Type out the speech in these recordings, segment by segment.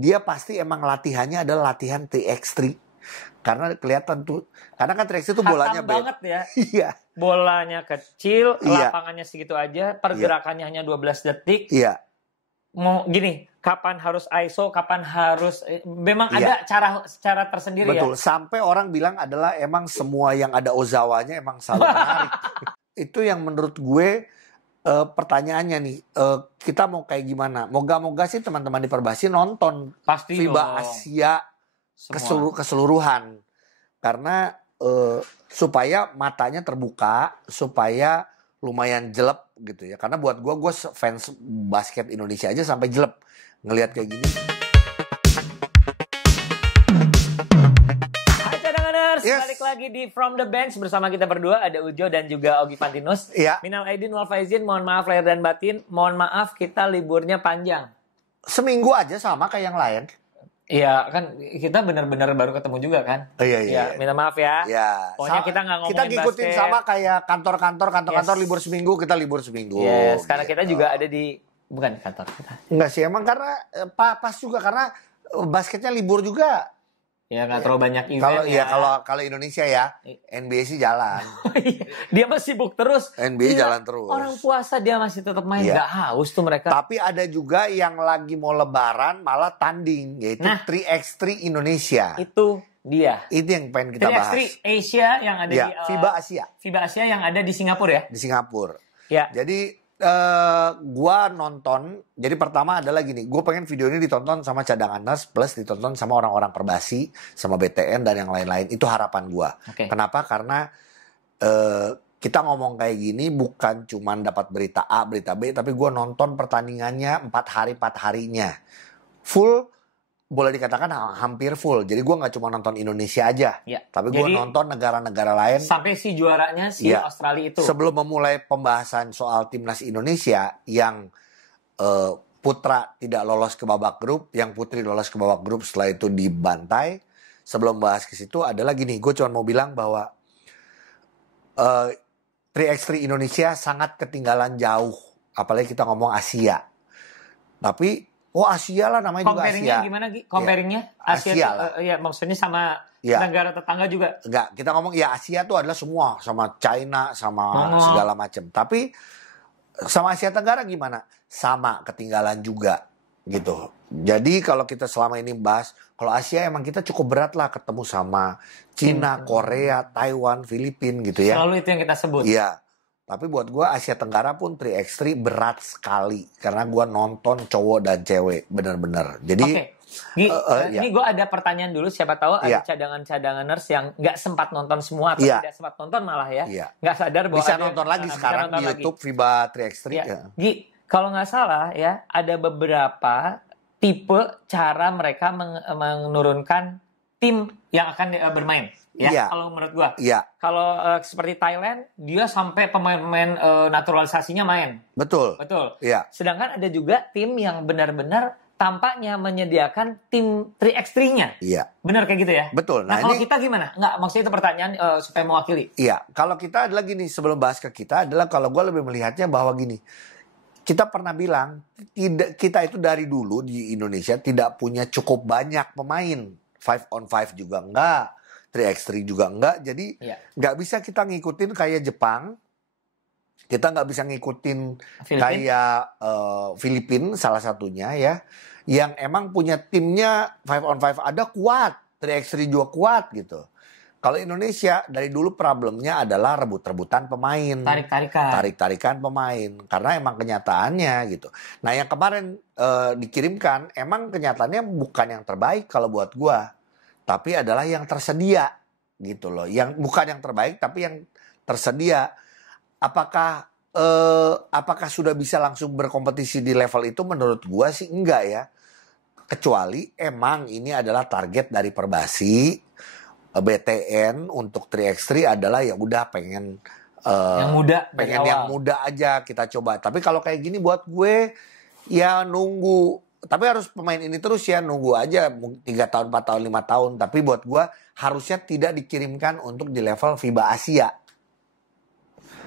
dia pasti emang latihannya adalah latihan 3x3. Karena kelihatan tuh, karena kan 3x3 tuh bolanya banget ya. Iya. Bolanya kecil, Iya. lapangannya segitu aja, pergerakannya hanya 12 detik. Iya. Mau gini, kapan harus ISO, kapan harus memang ada cara tersendiri. Betul. Ya. Sampai orang bilang adalah emang semua yang ada Ozawanya emang selalu menarik. Itu yang menurut gue pertanyaannya nih, kita mau kayak gimana? Moga-moga sih teman-teman di Perbasi nonton pasti FIBA Asia keseluruhan, karena supaya matanya terbuka, supaya lumayan jelek gitu ya. Karena buat gue fans basket Indonesia aja sampai jelek ngelihat kayak gini. Yes. Balik lagi di From the Bench bersama kita berdua, ada Ujo dan juga Ogi Fantinus. Iya. Minal aidin wal faizin, mohon maaf lahir dan batin. Mohon maaf kita liburnya panjang. Seminggu aja sama kayak yang lain. Iya, kan kita benar-benar baru ketemu juga kan. Iya. Minta maaf ya. Iya. Pokoknya kita nggak ngomongin basket. Kita ngikutin sama kayak kantor-kantor libur seminggu, kita libur seminggu. Yes, karena kita juga ada di bukan kantor kita. Enggak sih, emang karena pas juga karena basketnya libur juga. Ya nggak terlalu banyak event. Kalau Indonesia ya, NBA sih jalan. Dia masih sibuk terus. NBA jalan terus. Orang puasa dia masih tetap main, nggak haus tuh mereka. Tapi ada juga yang lagi mau lebaran malah tanding, yaitu 3x3 Indonesia. Itu dia. Itu yang pengen kita bahas. 3x3 Asia yang ada di FIBA Asia. FIBA Asia yang ada di Singapura ya? Di Singapura. Ya. Jadi gua nonton, jadi pertama adalah gini, gue pengen video ini ditonton sama cadanganers plus ditonton sama orang-orang Perbasi, sama BTN dan yang lain-lain. Itu harapan gua. Okay. Kenapa? Karena kita ngomong kayak gini bukan cuman dapat berita A, berita B, tapi gua nonton pertandingannya 4 harinya. Full, boleh dikatakan hampir full. Jadi gue nggak cuma nonton Indonesia aja, tapi gue nonton negara-negara lain. Sampai si juaranya Australia itu. Sebelum memulai pembahasan soal timnas Indonesia yang putra tidak lolos ke babak grup, yang putri lolos ke babak grup setelah itu dibantai. Sebelum bahas ke situ adalah gini, gue cuma mau bilang bahwa 3x3 Indonesia sangat ketinggalan jauh, apalagi kita ngomong Asia. Tapi Asia lah namanya juga Asia. Comparingnya gimana Gi? Comparingnya Asia lah. Ya maksudnya sama negara tetangga juga. Enggak, kita ngomong Asia tuh adalah semua, sama China, sama segala macam. Tapi sama Asia Tenggara gimana? Sama, ketinggalan juga gitu. Jadi kalau kita selama ini bahas, kalau Asia emang kita cukup berat lah ketemu sama Cina, Korea, Taiwan, Filipina gitu ya. Selalu itu yang kita sebut. Iya. Tapi buat gue Asia Tenggara pun 3x3 berat sekali. Karena gue nonton cowok dan cewek. Bener-bener. Jadi ini gue ada pertanyaan dulu. Siapa tahu ada cadangan-cadanganers yang gak sempat nonton semua. Atau tidak sempat nonton malah ya. Gak sadar bahwa bisa nonton lagi sekarang di YouTube FIBA 3x3. Gi, kalau gak salah ya, ada beberapa tipe cara mereka menurunkan tim yang akan bermain. Kalau menurut gua. Kalau seperti Thailand, dia sampai pemain-pemain naturalisasinya main. Betul. Sedangkan ada juga tim yang benar-benar tampaknya menyediakan tim 3x3-nya. Benar kayak gitu ya? Betul. Nah kalau kita gimana? Enggak, maksudnya itu pertanyaan supaya mewakili. Kalau kita adalah gini, sebelum bahas ke kita adalah kalau gua lebih melihatnya bahwa gini. Kita pernah bilang, kita itu dari dulu di Indonesia tidak punya cukup banyak pemain. 5-on-5 juga enggak. 3x3 juga enggak, jadi nggak bisa kita ngikutin kayak Jepang, kita nggak bisa ngikutin kayak Filipina salah satunya ya, yang emang punya timnya 5-on-5 ada kuat, 3x3 juga kuat gitu. Kalau Indonesia dari dulu problemnya adalah rebut-rebutan pemain, tarik-tarikan pemain, karena emang kenyataannya gitu. Nah yang kemarin dikirimkan emang kenyataannya bukan yang terbaik kalau buat gua. Tapi adalah yang tersedia gitu loh. Yang bukan yang terbaik tapi yang tersedia. Apakah sudah bisa langsung berkompetisi di level itu? Menurut gua sih enggak ya. Kecuali emang ini adalah target dari Perbasi, BTN untuk 3x3 adalah ya udah pengen yang muda aja kita coba. Tapi kalau kayak gini buat gue ya nunggu. Tapi harus pemain ini terus ya, nunggu aja 3 tahun, 4 tahun, 5 tahun. Tapi buat gue harusnya tidak dikirimkan untuk di level FIBA Asia.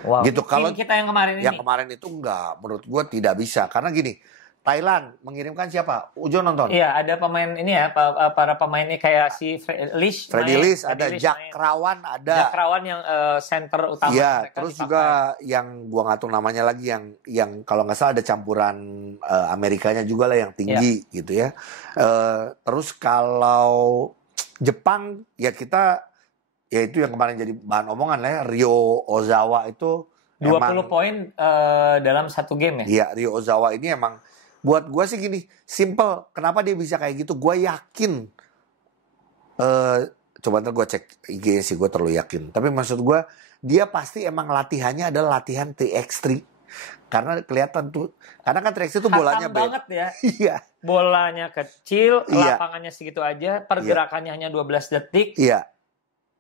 Wow. Gitu. Kalau kita yang kemarin ini. Yang kemarin itu enggak, menurut gue tidak bisa. Karena gini, Thailand mengirimkan siapa? Ujo nonton. Iya, ada pemain ini ya, para pemainnya kayak si Freddy Lis, ada Jack Rawan, ada. Jack Rawan yang center utama. Iya, terus juga yang gua nggak tahu namanya lagi yang kalau nggak salah ada campuran Amerikanya juga lah yang tinggi gitu ya. Terus kalau Jepang ya kita ya itu yang kemarin jadi bahan omongan lah ya, Ryo Ozawa itu 20 poin dalam satu game ya. Iya, Ryo Ozawa ini emang buat gue sih gini, simple. Kenapa dia bisa kayak gitu? Gue yakin. Coba ntar gue cek IG sih, gue terlalu yakin. Tapi maksud gue, dia pasti emang latihannya adalah latihan 3x3. Karena kelihatan tuh, karena kan 3x3 tuh bolanya banget ya. Iya. Bolanya kecil, lapangannya segitu aja, pergerakannya hanya 12 detik. Iya.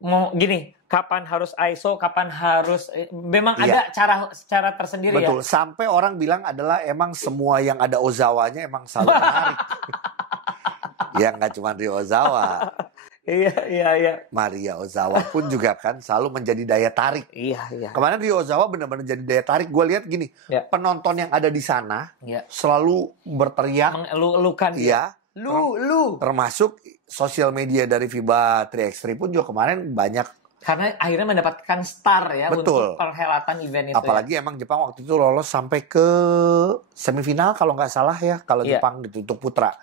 Mau gini, kapan harus ISO, kapan harus memang ada cara tersendiri. Betul. Ya. Sampai orang bilang adalah emang semua yang ada Ozawanya emang selalu menarik. Ya nggak cuma Ryo Ozawa. Iya. Maria Ozawa pun juga kan selalu menjadi daya tarik. Iya. Kemarin Ryo Ozawa benar-benar jadi daya tarik. Gue lihat gini, penonton yang ada di sana selalu berteriak, mengeluh-elukan. Iya. Lu. Termasuk sosial media dari FIBA 3x3 pun juga kemarin banyak. Karena akhirnya mendapatkan star ya. Betul. Untuk perhelatan event itu. Apalagi emang Jepang waktu itu lolos sampai ke semifinal kalau nggak salah ya. Kalau Jepang gitu untuk putra.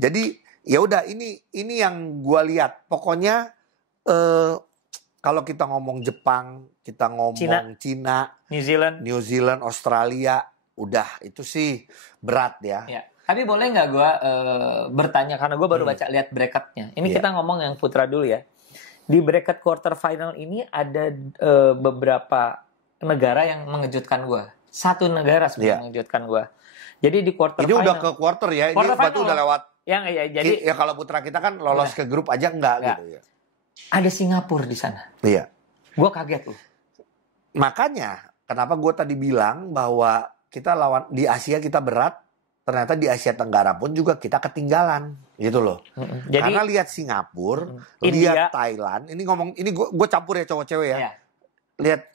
Jadi ya udah ini yang gue lihat. Pokoknya kalau kita ngomong Jepang, kita ngomong Cina, New Zealand, Australia, udah itu sih berat ya. Tapi boleh nggak gue bertanya, karena gue baru lihat bracketnya. Ini kita ngomong yang putra dulu ya. Di bracket quarter final ini ada beberapa negara yang mengejutkan gue. Satu negara sebenarnya mengejutkan gue. Jadi di quarter final. Ini udah ke quarter ya. Ini berarti udah lewat. Jadi ya kalau putra kita kan lolos ke grup aja enggak gitu ya. Ada Singapura di sana. Iya. Gue kaget loh. Makanya kenapa gue tadi bilang bahwa kita lawan di Asia kita berat. Ternyata di Asia Tenggara pun juga kita ketinggalan gitu loh. Jadi, karena lihat Singapura, lihat Thailand. Ini gue campur ya cowok cewek ya. Lihat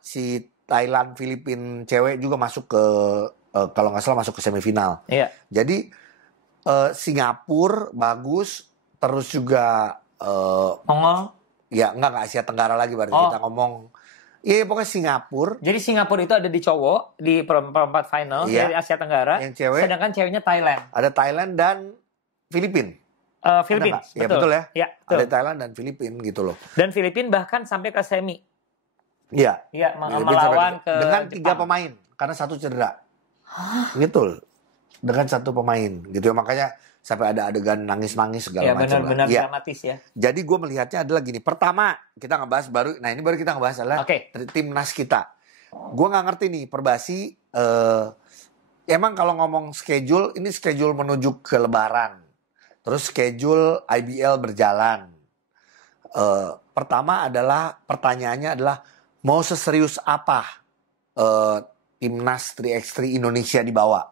si Thailand, Filipina cewek juga masuk ke kalau nggak salah masuk ke semifinal. Jadi Singapura bagus, terus juga Mongol. Ya nggak Asia Tenggara lagi berarti kita ngomong. Iya pokoknya Singapura. Jadi Singapura itu ada di cowok di perempat final dari Asia Tenggara. Yang cewek. Sedangkan ceweknya Thailand. Ada Thailand dan Filipina. Filipina. Ya betul ya. Betul. Ada Thailand dan Filipina gitu loh. Dan Filipina bahkan sampai ke semi. Iya. Melawan ke dengan Jepang. 3 pemain karena 1 cedera. Gitu. Dengan 1 pemain gitu ya, makanya sampai ada adegan nangis-nangis segala macam. Benar-benar dramatis ya. Jadi gue melihatnya adalah gini. Pertama, kita ngebahas ini baru kita ngebahas adalah timnas kita. Gue nggak ngerti nih Perbasi. Emang kalau ngomong schedule, ini schedule menuju ke Lebaran. Terus schedule IBL berjalan. Pertama adalah pertanyaannya adalah mau seserius apa timnas 3x3 Indonesia dibawa?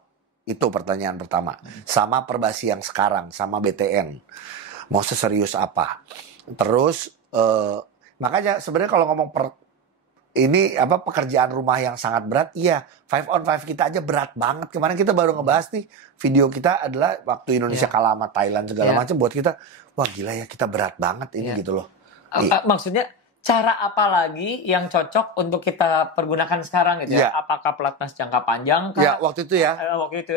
Itu pertanyaan pertama. Sama Perbasi yang sekarang, sama BTN. Mau seserius apa? Terus, makanya sebenarnya kalau ngomong pekerjaan rumah yang sangat berat, iya. 5 on 5 kita aja berat banget. Kemarin kita baru ngebahas nih, video kita adalah waktu Indonesia kalah sama Thailand segala macam. Buat kita, wah gila ya kita berat banget ini gitu loh. Maksudnya, cara apa lagi yang cocok untuk kita pergunakan sekarang gitu ya? Apakah pelatnas jangka panjang? Ya waktu itu ya.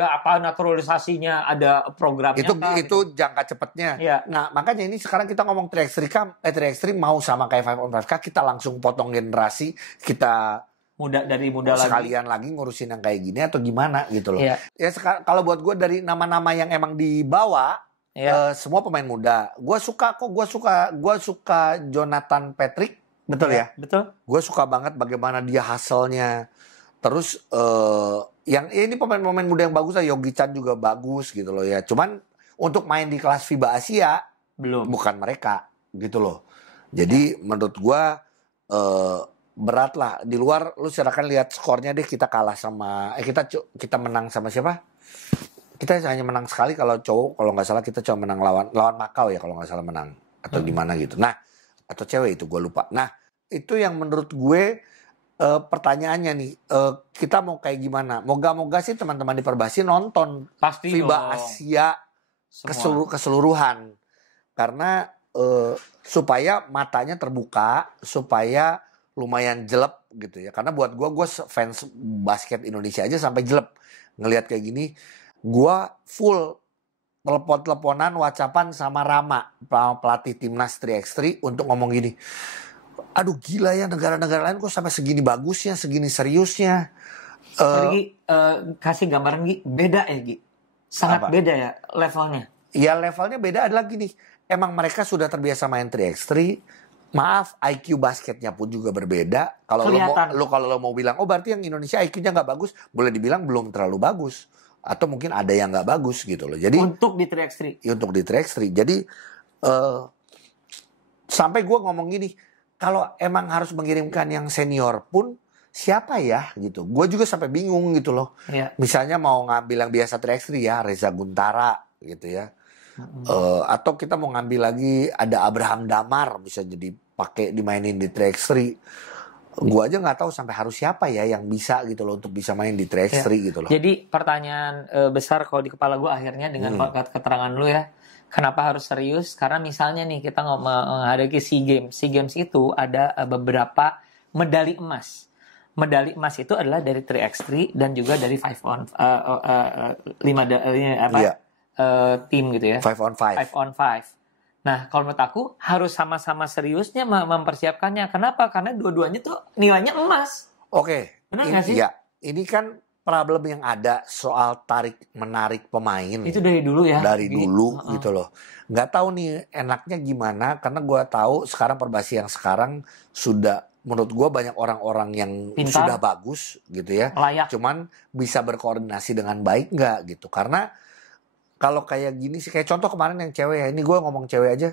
Apa naturalisasinya ada programnya? Itu jangka cepatnya. Nah makanya ini sekarang kita ngomong 3x3 mau sama kayak 5 on 5 kita langsung potong generasi, kita dari muda sekalian lagi ngurusin yang kayak gini atau gimana gitu loh. Ya kalau buat gue dari nama-nama yang emang dibawa. Semua pemain muda. Gue suka Jonathan Patrick. Betul ya? Betul. Gue suka banget bagaimana dia hasilnya. Terus yang ini pemain-pemain muda yang bagus lah. Yogi Chan juga bagus gitu loh ya. Cuman untuk main di kelas FIBA Asia bukan mereka gitu loh. Jadi menurut gue berat lah. Di luar lu silakan lihat skornya deh. Kita kalah sama kita menang sama siapa? Kita hanya menang sekali kalau cowok, kalau nggak salah kita cuma menang lawan Makau ya kalau nggak salah menang atau di mana gitu. Nah atau cewek itu gue lupa. Nah itu yang menurut gue pertanyaannya nih, kita mau kayak gimana? Moga-moga sih teman-teman di Perbasi nonton pasti FIBA Asia keseluruhan, karena supaya matanya terbuka, supaya lumayan jelek gitu ya. Karena buat gue fans basket Indonesia aja sampai jelek ngelihat kayak gini. Gue full telepon-teleponan, whatsappan sama Rama, pelatih timnas 3x3 untuk ngomong gini. Aduh gila ya, negara-negara lain kok sampai segini bagusnya, segini seriusnya. Gi, kasih gambaran Gi, beda ya Gi? Sangat beda ya levelnya? Ya levelnya beda adalah gini, emang mereka sudah terbiasa main 3x3. Maaf, IQ basketnya pun juga berbeda. Kalau lo mau bilang, oh berarti yang Indonesia IQ-nya nggak bagus, boleh dibilang belum terlalu bagus. Atau mungkin ada yang nggak bagus gitu loh. Jadi untuk di 3x3. Untuk di 3x3. Jadi sampai gue ngomong gini, kalau emang harus mengirimkan yang senior pun siapa ya gitu. Gue juga sampai bingung gitu loh. Yeah. Misalnya mau ngambil yang biasa 3x3 ya, Reza Guntara gitu ya. Atau kita mau ngambil lagi ada Abraham Damar bisa jadi pakai dimainin di 3x3. Gue aja nggak tahu sampai harus siapa ya yang bisa gitu loh untuk bisa main di 3x3 gitu loh. Jadi pertanyaan besar kalau di kepala gue akhirnya dengan keterangan lu ya. Kenapa harus serius? Karena misalnya nih kita menghadapi SEA Games. SEA Games itu ada beberapa medali emas. Medali emas itu adalah dari 3x3 dan juga dari 5 on 5 tim gitu ya. 5 on 5. 5 on 5. Nah, kalau menurut aku harus sama-sama seriusnya mempersiapkannya. Kenapa? Karena dua-duanya tuh nilainya emas. Oke. Benar nggak sih? Ya, ini kan problem yang ada soal tarik-menarik pemain. Itu dari dulu ya? Dari dulu gitu loh. Nggak tahu nih enaknya gimana, karena gue tahu sekarang Perbasi yang sekarang sudah, menurut gue banyak orang-orang yang pintar, sudah bagus gitu ya. Layak. Cuman bisa berkoordinasi dengan baik nggak gitu. Karena kalau kayak gini sih, kayak contoh kemarin yang cewek ya, ini gue ngomong cewek aja.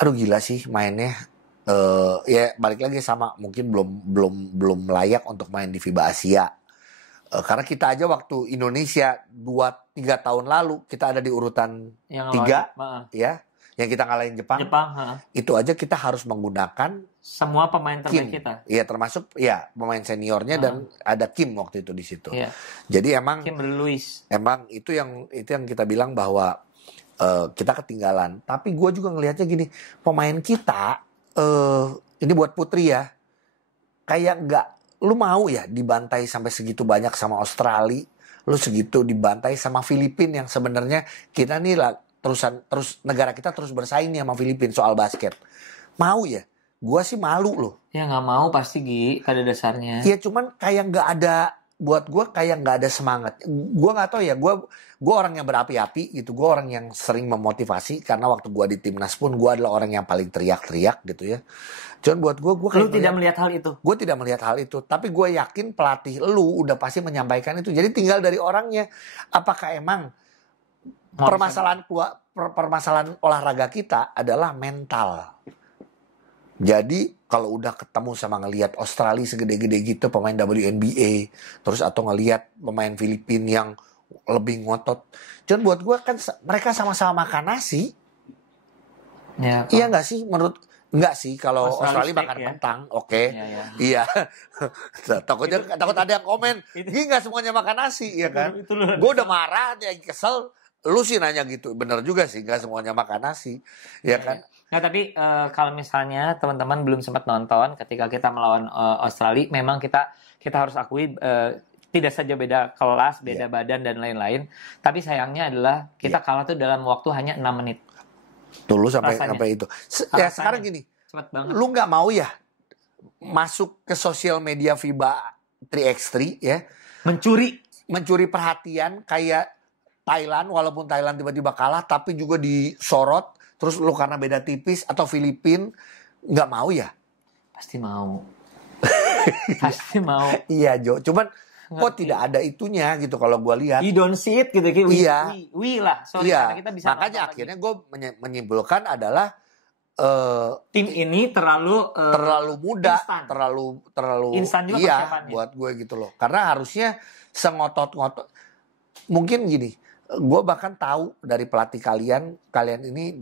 Aduh gila sih mainnya. Ya balik lagi sama, mungkin belum layak untuk main di FIBA Asia. Karena kita aja waktu Indonesia 2-3 tahun lalu kita ada di urutan 3 ya, yang kita ngalahin Jepang. Itu aja kita harus menggunakan semua pemain terbaik kita. Iya, termasuk ya pemain seniornya dan ada Kim waktu itu di situ. Iya. Jadi emang Kimberly Lewis. Emang itu yang kita bilang bahwa kita ketinggalan. Tapi gue juga ngelihatnya gini, pemain kita ini buat Putri ya, kayak nggak. Lu mau ya dibantai sampai segitu banyak sama Australia, lu segitu dibantai sama Filipina yang sebenarnya kita nih lah terus negara kita terus bersaing nih sama Filipina soal basket. Mau ya? Gua sih malu loh. Ya nggak mau pasti Gi, pada dasarnya. Iya cuman kayak nggak ada, buat gue kayak nggak ada semangat. Gue nggak tahu ya, gue orang yang berapi-api gitu. Gue orang yang sering memotivasi karena waktu gue di timnas pun gue adalah orang yang paling teriak-teriak gitu ya. Cuman buat gue lu tidak melihat hal itu. Gue tidak melihat hal itu, tapi gue yakin pelatih lu udah pasti menyampaikan itu. Jadi tinggal dari orangnya. Apakah emang permasalahan olahraga kita adalah mental? Jadi kalau udah ketemu sama ngelihat Australia segede-gede gitu pemain WNBA, terus atau ngelihat pemain Filipina yang lebih ngotot, cuman buat gue kan mereka sama-sama makan nasi. Ya, iya nggak sih? Enggak sih, kalau Australia makan kentang, oke. Iya. Takut ada yang komen, "Gini nggak semuanya makan nasi," ya kan? Gue udah marah, dia kesel. Lu sih nanya gitu, bener juga sih, nggak semuanya makan nasi, ya kan? Nah tapi kalau misalnya teman-teman belum sempat nonton ketika kita melawan Australia, memang kita harus akui tidak saja beda kelas, beda badan dan lain-lain. Tapi sayangnya adalah kita kalah tuh dalam waktu hanya 6 menit. Tuh lu sampai itu. Ya sekarang gini, lu nggak mau ya masuk ke sosial media FIBA 3x3 ya, mencuri perhatian kayak Thailand, walaupun Thailand tiba-tiba kalah tapi juga disorot, terus lu karena beda tipis, atau Filipina, nggak mau ya? Pasti mau. Pasti mau. Iya Jo, cuman kok tidak ada itunya gitu kalau gue lihat. You don't see it gitu. Iya. We lah. Sorry, iya. Karena kita bisa. Makanya akhirnya gue menyimpulkan adalah tim ini terlalu muda, instan. terlalu instan juga iya buat gue gitu loh. Karena harusnya sengotot-ngotot. Mungkin gini, gue bahkan tahu dari pelatih kalian ini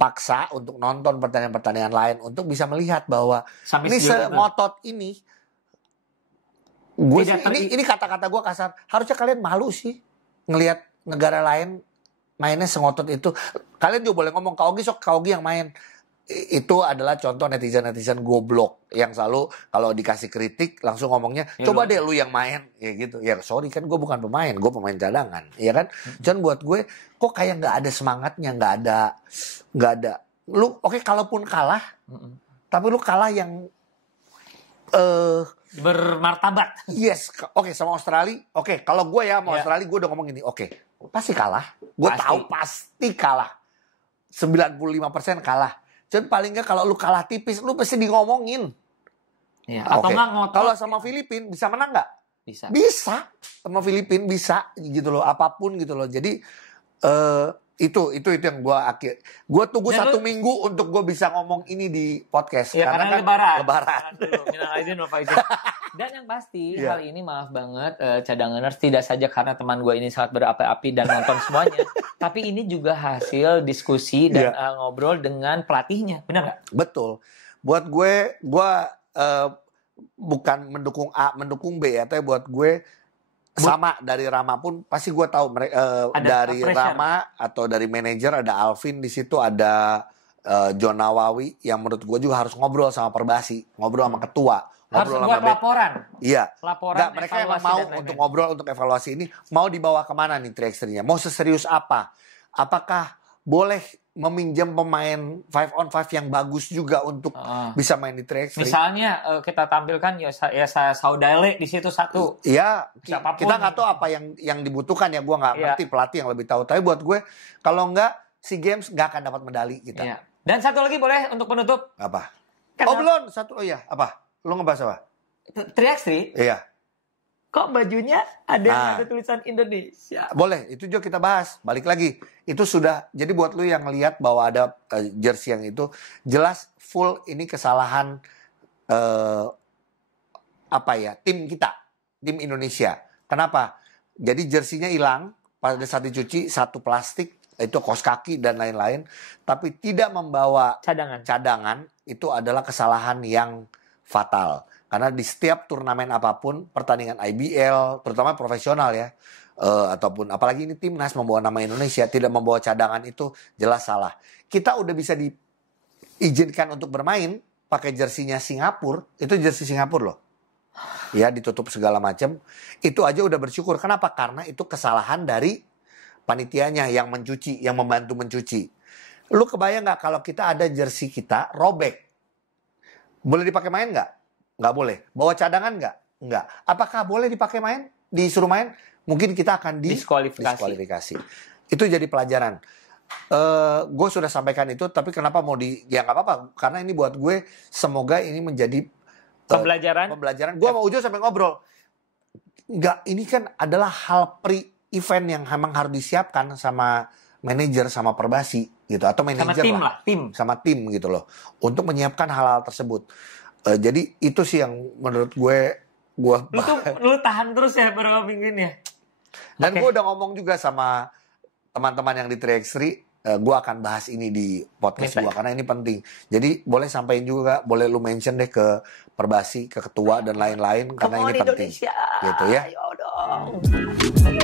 paksa untuk nonton pertandingan-pertandingan lain untuk bisa melihat bahwa ini semotot ini. Ini kata-kata gue kasar. Harusnya kalian malu sih ngelihat negara lain mainnya sengotot itu. Kalian juga boleh ngomong Kak Ogi yang main. Itu adalah contoh netizen goblok yang selalu kalau dikasih kritik langsung ngomongnya coba deh lu yang main ya gitu. Ya sorry kan gue bukan pemain, gue pemain cadangan, ya kan. Cuman buat gue kok kayak nggak ada semangatnya, nggak ada. Lu oke, kalaupun kalah, tapi lu kalah yang bermartabat. Yes, oke, sama Australia. Oke, kalau gue ya sama Australia gue udah ngomong gini, oke, pasti kalah. Gue tahu pasti kalah. 95% kalah. Jadi paling nggak kalau lu kalah tipis, lu pasti ngomongin. Ya, atau nggak ngotot. Kalau sama Filipina bisa menang nggak? Bisa. Sama Filipina bisa gitu loh, apapun gitu loh. Jadi itu yang gue tunggu ya, 1 minggu untuk gue bisa ngomong ini di podcast. Ya, karena kan lebaran. Dan yang pasti hal ini maaf banget cadanganers, tidak saja karena teman gue ini sangat berapi-api dan nonton semuanya, tapi ini juga hasil diskusi dan ngobrol dengan pelatihnya, benar nggak? Betul. Buat gue bukan mendukung A, mendukung B ya, tapi buat gue sama dari Rama pun pasti gue tahu dari pressure. Rama atau dari manajer ada Alvin di situ, ada John Nawawi yang menurut gue juga harus ngobrol sama Perbasi, ngobrol sama ketua. Harus buat laporan. Iya. Laporan. Mereka yang mau untuk ngobrol untuk evaluasi ini mau dibawa kemana nih 3x3-nya? Mau seserius apa? Apakah boleh meminjam pemain 5 on 5 yang bagus juga untuk bisa main di 3x3? Misalnya kita tampilkan Saudaile di situ satu. Iya. Kita nggak tahu apa yang dibutuhkan ya. Gue nggak ngerti, pelatih yang lebih tahu. Tapi buat gue kalau nggak SEA Games nggak akan dapat medali kita. Iya. Dan satu lagi boleh untuk penutup. Apa? Belum satu. Oh iya, apa? Lo ngebahas apa? 3x3? Iya. Kok bajunya ada tulisan Indonesia? Boleh, itu juga kita bahas. Balik lagi, itu sudah. Jadi buat lu yang lihat bahwa ada jersey yang itu, jelas full ini kesalahan tim kita, tim Indonesia. Kenapa? Jadi jersinya hilang pada saat dicuci, satu plastik, itu kaos kaki dan lain-lain, tapi tidak membawa cadangan itu adalah kesalahan yang fatal. Karena di setiap turnamen apapun, pertandingan IBL, terutama profesional ya, ataupun apalagi ini timnas membawa nama Indonesia, tidak membawa cadangan itu jelas salah. Kita udah bisa diizinkan untuk bermain pakai jersinya Singapura, itu jersey Singapura loh. Ya, ditutup segala macam. Itu aja udah bersyukur. Kenapa? Karena itu kesalahan dari panitianya yang mencuci, yang membantu mencuci. Lu kebayang nggak kalau kita ada jersey kita robek? Boleh dipakai main nggak? Nggak boleh. Bawa cadangan nggak? Nggak. Apakah boleh dipakai main? Disuruh main? Mungkin kita akan diskualifikasi. Itu jadi pelajaran. Gue sudah sampaikan itu, tapi kenapa mau ya nggak apa-apa. Karena ini buat gue, semoga ini menjadi pembelajaran. Gue sama Ujo sampai ngobrol. Nggak, ini kan adalah hal pre-event yang memang harus disiapkan sama manajer, sama Perbasi gitu, atau manajer sama tim gitu loh, untuk menyiapkan hal-hal tersebut. Jadi itu sih yang menurut gue lu tahan terus ya berapa minggu ini ya. Dan gue udah ngomong juga sama teman-teman yang di 3x3, gue akan bahas ini di podcast gue karena ini penting. Jadi boleh sampaikan juga, boleh lu mention deh ke Perbasi, ke ketua dan lain-lain, karena ini penting. Indonesia. Gitu ya. Ayo dong.